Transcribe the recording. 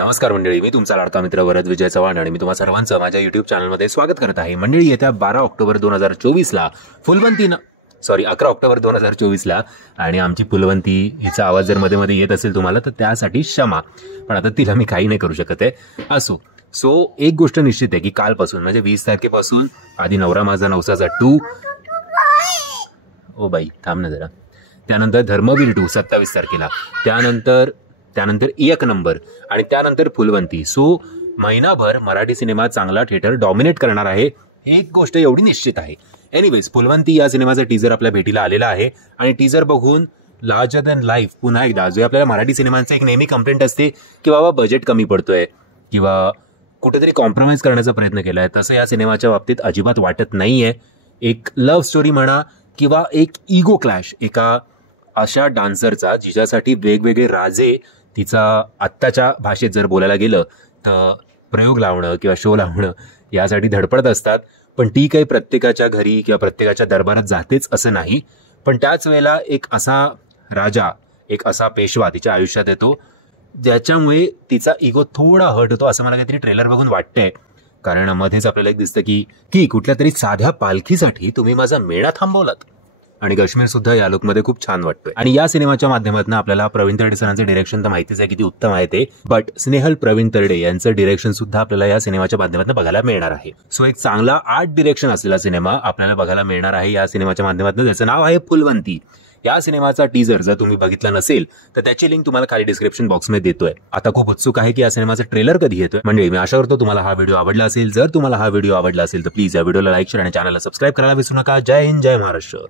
नमस्कार मंडळी, मी तुमचा लाडका मित्र वरद विजय चव्हाण आणि मी तुम्हा सर्वांचं माझ्या युट्यूब चॅनलमध्ये स्वागत करत आहे. मंडळी, येत्या 12 ऑक्टोबर 2024ला फुलवंती 11 ऑक्टोबर 2024ला आणि आमची फुलवंती हिचा आवाज जर मध्ये मध्ये येत असेल तुम्हाला तर त्यासाठी क्षमा, पण आता तिला मी काही नाही करू शकत आहे. असो, सो एक गोष्ट निश्चित आहे की कालपासून म्हणजे 20 तारखेपासून आधी नवरा माझा नवसाचा 2, ओ बाई थांब ना जरा, त्यानंतर धर्मवीर 2 27 तारखेला, त्यानंतर एक नंबर आणि त्यानंतर फुलवंती. सो महिनाभर मराठी सिनेमा चांगला थिएटर डॉमिनेट करणार आहे, एक गोष्ट एवढी निश्चित आहे. एनिवेज, फुलवंती या सिनेमाचा टीजर आपल्या भेटीला आलेला आहे आणि टीजर बघून लार्जर दॅन लाईफ पुन्हा एकदा, जो आपल्याला मराठी सिनेमांचा एक नेहमी कंप्लेंट असते की बाबा बजेट कमी पडतोय किंवा कुठेतरी कॉम्प्रोमाइज करण्याचा प्रयत्न केलाय, तसं या सिनेमाच्या बाबतीत अजिबात वाटत नाहीये. एक लव्ह स्टोरी म्हणा किंवा एक इगो क्लॅश एका अशा डान्सरचा जिच्यासाठी वेगवेगळे राजे, तिचा आत्ताच्या भाषेत जर बोलायला गेलं तर प्रयोग लावणं किंवा शो लावणं यासाठी धडपडत असतात. पण ती काही प्रत्येकाच्या घरी किंवा प्रत्येकाच्या दरबारात जातेच असं नाही. पण त्याच वेळेला एक असा राजा, एक असा पेशवा तिच्या आयुष्यात येतो ज्याच्यामुळे तिचा इगो थोडा हर्ट होतो, असं मला काहीतरी ट्रेलर बघून वाटतंय. कारण मध्येच आपल्याला एक दिसतं की कुठल्या तरी साध्या पालखीसाठी तुम्ही माझा मेळा थांबवलात. आणि काश्मीर सुद्धा या लुकमध्ये खूप छान वाटतोय. आणि या सिनेमाच्या माध्यमातून आपल्याला प्रवीण तरडे सरांचं डिरेक्शन तर माहितीच आहे किती उत्तम आहे ते, बट स्नेहल प्रवीण तरडे यांचं डिरेक्शन सुद्धा आपल्याला या सिनेमाच्या माध्यमातून बघायला मिळणार आहे. सो एक चांगला आर्ट डिरेक्शन असलेला सिनेमा आपल्याला बघायला मिळणार आहे या सिनेमाच्या माध्यमातून, ज्याचं नाव आहे फुलवंती. या सिनेमाचा टीजर जर तुम्ही बघितला नसेल तर त्याची लिंक तुम्हाला खाली डिस्क्रिप्शन बॉक्समध्ये देतोय. आता खूप उत्सुक आहे की या सिनेमाचा ट्रेलर कधी येतोय. म्हणजे मी आशा करतो तुम्हाला हा व्हिडिओ आवडला असेल. जर तुम्हाला हा व्हिडिओ आवडला असेल तर प्लीज या व्हिडिओला लाईक शेअर आणि चॅनलला सबस्क्राईब करायला विसरू नका. जय हिंद, जय महाराष्ट्र.